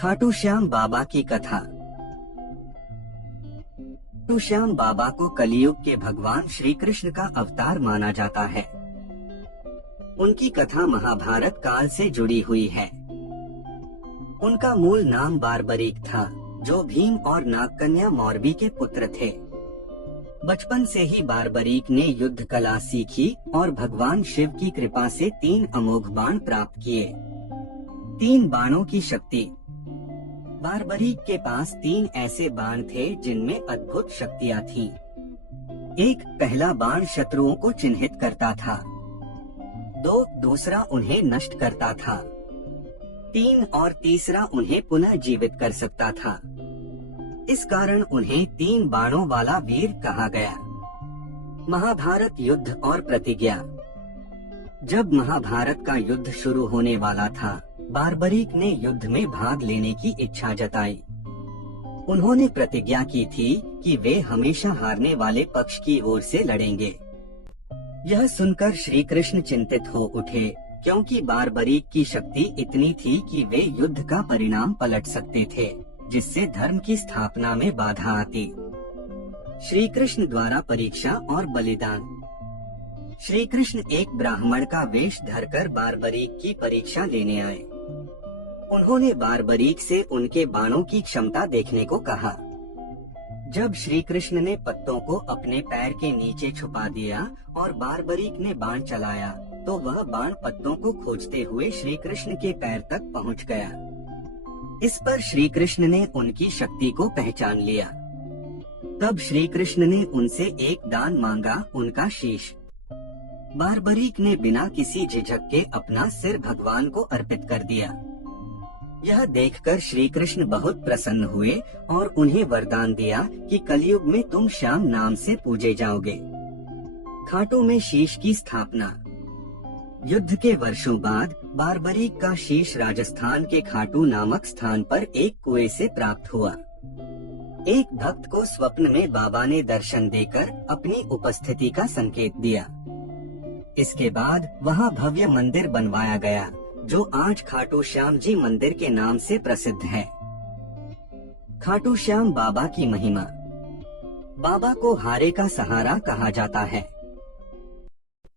खाटू श्याम बाबा की कथा। खाटू श्याम बाबा को कलियुग के भगवान श्री कृष्ण का अवतार माना जाता है। उनकी कथा महाभारत काल से जुड़ी हुई है। उनका मूल नाम बारबरीक था, जो भीम और नागकन्या मौर्वी के पुत्र थे। बचपन से ही बारबरीक ने युद्ध कला सीखी और भगवान शिव की कृपा से 3 अमोघ बाण प्राप्त किए। 3 बाणों की शक्ति। बारबरीक के पास 3 ऐसे बाण थे जिनमें अद्भुत शक्तियां थीं। एक पहला बाण शत्रुओं को चिन्हित करता था। 2 दूसरा उन्हें नष्ट करता था। 3 और तीसरा उन्हें पुनः जीवित कर सकता था। इस कारण उन्हें 3 बाणों वाला वीर कहा गया। महाभारत युद्ध और प्रतिज्ञा। जब महाभारत का युद्ध शुरू होने वाला था, बारबरीक ने युद्ध में भाग लेने की इच्छा जताई। उन्होंने प्रतिज्ञा की थी कि वे हमेशा हारने वाले पक्ष की ओर से लड़ेंगे। यह सुनकर श्री कृष्ण चिंतित हो उठे, क्योंकि बारबरीक की शक्ति इतनी थी कि वे युद्ध का परिणाम पलट सकते थे, जिससे धर्म की स्थापना में बाधा आती। श्री कृष्ण द्वारा परीक्षा और बलिदान। श्री कृष्ण एक ब्राह्मण का वेश धरकर बारबरीक की परीक्षा लेने आए। उन्होंने बारबरीक से उनके बाणों की क्षमता देखने को कहा। जब श्री कृष्ण ने पत्तों को अपने पैर के नीचे छुपा दिया और बारबरीक ने बाण चलाया, तो वह बाण पत्तों को खोजते हुए श्री कृष्ण के पैर तक पहुंच गया। इस पर श्री कृष्ण ने उनकी शक्ति को पहचान लिया। तब श्री कृष्ण ने उनसे एक दान मांगा, उनका शीश। बारबरीक ने बिना किसी झिझक के अपना सिर भगवान को अर्पित कर दिया। यह देखकर श्री कृष्ण बहुत प्रसन्न हुए और उन्हें वरदान दिया कि कलयुग में तुम श्याम नाम से पूजे जाओगे। खाटू में शीश की स्थापना। युद्ध के वर्षों बाद बारबरीक का शीश राजस्थान के खाटू नामक स्थान पर एक कुएं से प्राप्त हुआ। एक भक्त को स्वप्न में बाबा ने दर्शन देकर अपनी उपस्थिति का संकेत दिया। इसके बाद वहां भव्य मंदिर बनवाया गया, जो आज खाटू श्याम जी मंदिर के नाम से प्रसिद्ध है। खाटू श्याम बाबा की महिमा। बाबा को हारे का सहारा कहा जाता है।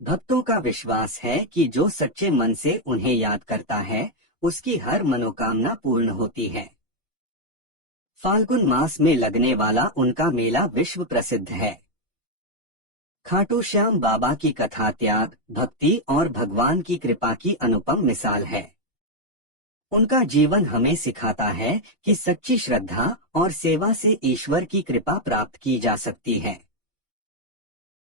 भक्तों का विश्वास है कि जो सच्चे मन से उन्हें याद करता है, उसकी हर मनोकामना पूर्ण होती है। फाल्गुन मास में लगने वाला उनका मेला विश्व प्रसिद्ध है। खाटू श्याम बाबा की कथा त्याग, भक्ति और भगवान की कृपा की अनुपम मिसाल है। उनका जीवन हमें सिखाता है कि सच्ची श्रद्धा और सेवा से ईश्वर की कृपा प्राप्त की जा सकती है।